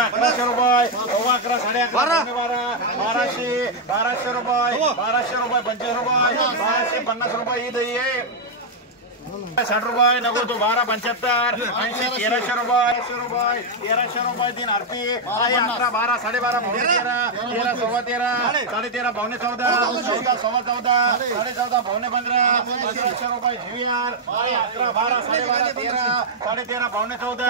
रुपये 1100 रुपये 11 11 12 1200 रुपये 1200 रुपये 25 रुपये 1250 रुपये ईद है 60 रुपये नको तो 12 75 80 1300 रुपये 1300 रुपये 3 आरती 11 12 12.5 13 13 13 13 पौने 14 14 सवा 14 14.5 पौने 15 1500 रुपये जीवीआर 11 12 12.5 13 13 पौने 14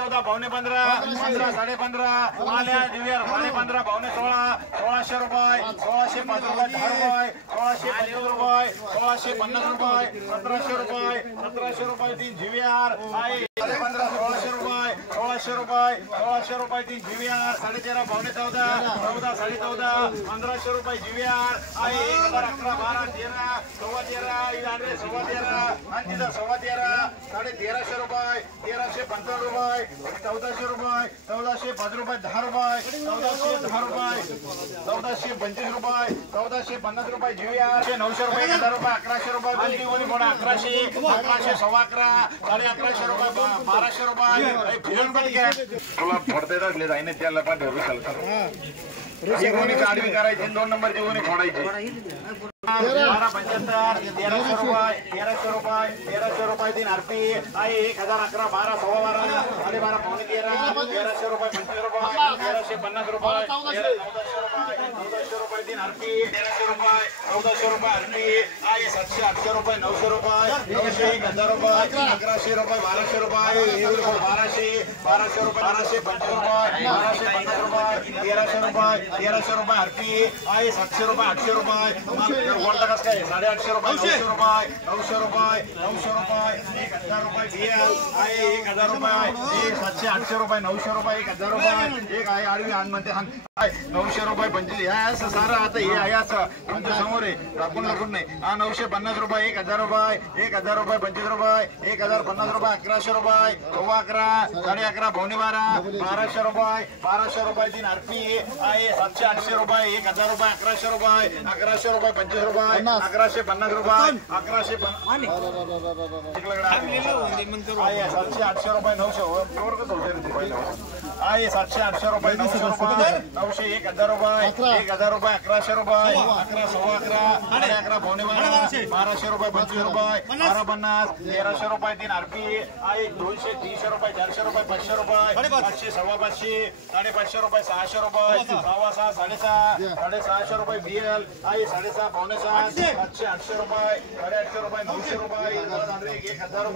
14 पौने 15 15 15.5 आल्या जीवीआर 15 पौने 16 1600 रुपये 1605 रुपये 10 रुपये 1650 रुपये 1650 रुपये 1700 रुपये 3 जीवीआर 15 1600 रुपये 3 जीवीआर 13.5 पौने 14 14 14.5 1500 रुपये जीवीआर 1011 12 13 सव्वा 13 सव्वा 13 सव्वा 13 1350 रुपये 1355 रुपये 1400 रुपये 1405 रुपये 10 रुपये 1410 रुपये 1425 रुपये 1450 रुपये जीवीआर 900 रुपये 1000 रुपये 1100 रुपये 1100 1100 सव्वा 11 1150 रुपये 1200 रुपये फिरून पण घ्या तुला फोडता येतात ले जाईने त्याला पण धरू चालतं ही कोणी आडवी करायची 2 नंबरची कोणी फोडायची 12 75 1300 रुपये 3 आरपी 1011 12 सव्वा 12 12.5 पौने 13 1300 रुपये 25 रुपये 1350 रुपये 1400 रुपये 3 आरपी 1300 रुपये 1400 रुपये आरपी 700 800 रुपये 900 रुपये 900 1000 रुपये 1100 रुपये 1200 रुपये 1200 रुपये 1225 रुपये 1250 रुपये 1300 रुपये आरपी 700 रुपये 800 रुपये बोलता कस काय 850 रुपये 900 रुपये 1000 रुपये बीएल 1000 रुपये 700 800 रुपये 900 रुपये 1000 रुपये एक आहे आडवी आण म्हणते 900 रुपये 25 या असं सारा आता हे आहे असं तुमच्या समोर आहे टाकून लागून नाही 950 रुपये 1000 रुपये 1000 रुपये 25 रुपये 1050 रुपये 1100 रुपये सव्वा 11 11.5 पौने 12 1200 रुपये 3 आरपी 700 800 रुपये 1000 रुपये 1100 रुपये 25 रुपये 1150 रुपये 700 800 रुपये 900 700 800 रुपये 900 रुपये 900 1000 रुपये 1100 रुपये 11 सव्वा 11 11 पौने 12 रुपये 25 रुपये 1250 1300 रुपये 3 आरपी 230 रुपये 400 रुपये 500 रुपये 500 सव्वा 500 550 रुपये 600 रुपये 6.5 6.5 रुपये बीएल 6.5 पौने 7 700 800 रुपये 850 रुपये 900 रुपये 1000 रुपये